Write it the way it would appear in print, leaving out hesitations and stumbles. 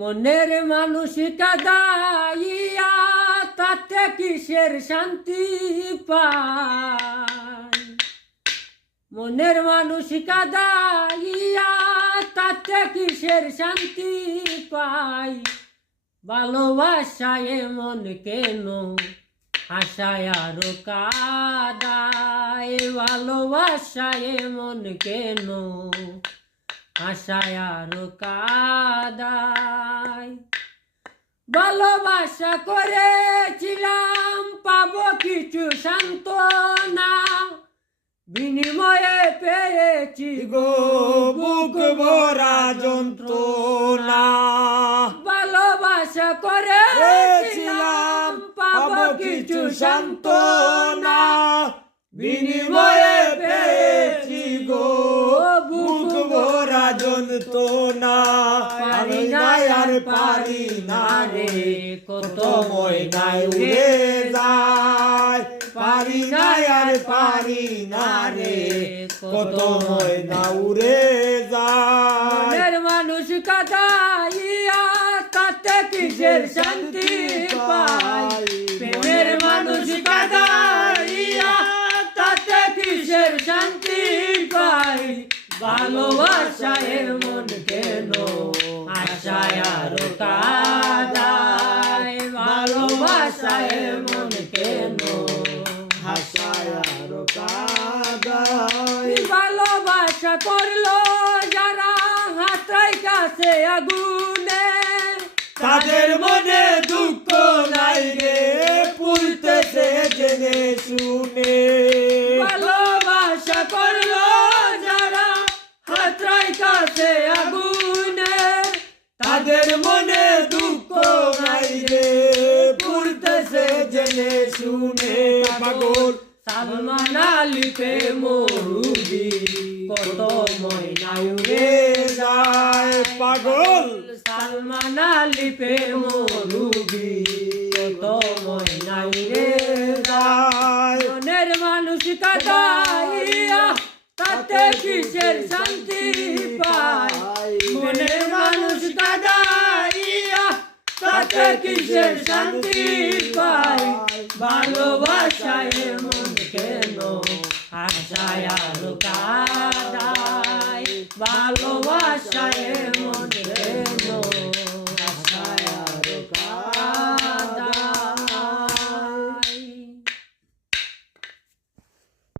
মনের মানুষ কাদাইয়া তাতে কিসের শান্তি পায়। মনের মানুষ কাদাইয়া তাতে কিসের শান্তি পায়। ভালোবাসায় মন কেন আশায় আরো কাদায়। ভালোবাসায় মন কেন আশায় আরো কাদায়। ভালোবাসা করেছিলাম পাবো কিছু সান্ত্বনা, বিনিময়ে পেয়েছি গো বুক ভরা যন্ত্রণা। ভালোবাসা করেছিলাম পাবো কিছু সান্ত্বনা, বিনিময়ে পেয়েছি গো বুক ভরা যন্ত্রণা। পারি না আর পারি না রে কত ময়নায় উড়ে যায়। পারি না আর পারি না রে কত ময়না উড়ে যায়। মনের মানুষ কাদাইয়া তাতে কিসের শান্তি পায়। প্রেমের মানুষ কাদাইয়া তাতে কিসের শান্তি পায়। ভালোবাসায় মন কেন আশায় আরো কাদায়। ভালোবাসায় মন কেন আশায় আরো কাদায়। ভালোবাসা করলো যারা হাতের কাছে আগুনে, তাদের মনে দুঃখ নাই রে পুলতেছে জেনে শুনে। ভালোবাসা করলো যারা হাতের কাছে আগুনে, তাদের মনে দুঃখ নাই রে পুলতেছে জেনে শুনে। পাগল সালমান আলী প্রেম রুবি কত ময়না উড়ে যায়। পাগল সালমান আলী প্রেম রুবি কত ময়না উড়ে যায়। মনের মানুষ কাদাইয়া তাতে কিসের শান্তি পায়। মনের মানুষ কাদাইয়া তাতে কিসের শান্তি পায়। ভালোবাসায় মন কেন আশায় আরো কাদায়। ভালোবাসায় মন কেন